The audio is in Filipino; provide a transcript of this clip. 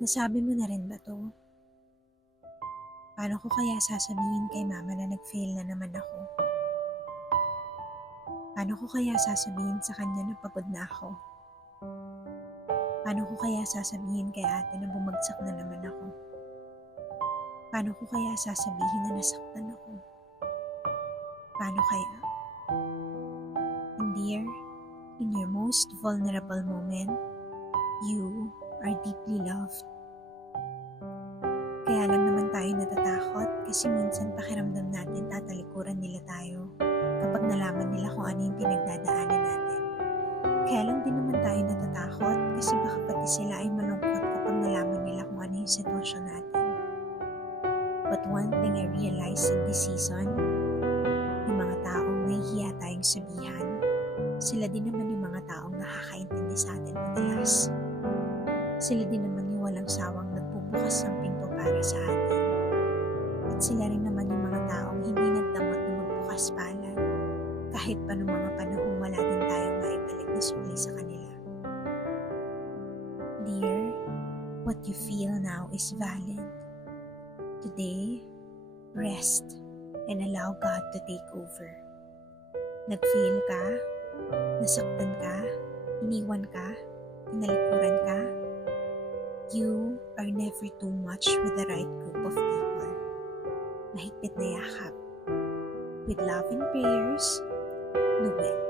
Nasabi mo na rin ba 'to? Paano ko kaya sasabihin kay mama na nag-fail na naman ako? Paano ko kaya sasabihin sa kanya na pagod na ako? Paano ko kaya sasabihin kay ate na bumagsak na naman ako? Paano ko kaya sasabihin na nasaktan ako? Paano kaya? And dear, in your most vulnerable moment, you are deeply loved. Kaya lang naman tayo natatakot kasi minsan pakiramdam natin tatalikuran nila tayo kapag nalaman nila kung ano yung pinagdadaanan natin. Kaya lang din naman tayo natatakot kasi baka pati sila ay malungkot kapag nalaman nila kung ano yung sitwasyon natin. But one thing I realized in this season, yung mga taong nahihiya tayong sabihan, sila din naman yung mga taong nakakaintindi sa atin madalas. Sila din naman yung walang sawang nagbubukas ng pinto para sa atin. At sila rin naman yung mga taong hindi nagdamot na magbukas palad kahit pa noong mga panahong wala din tayong maibalik na sukli sa kanila. Dear, what you feel now is valid. Today, rest and allow God to take over. Nag-feel ka, nasaktan ka, iniwan ka, tinalikuran ka. You are never too much with the right group of people. Mahigpit na yakap. With love and prayers, Noel.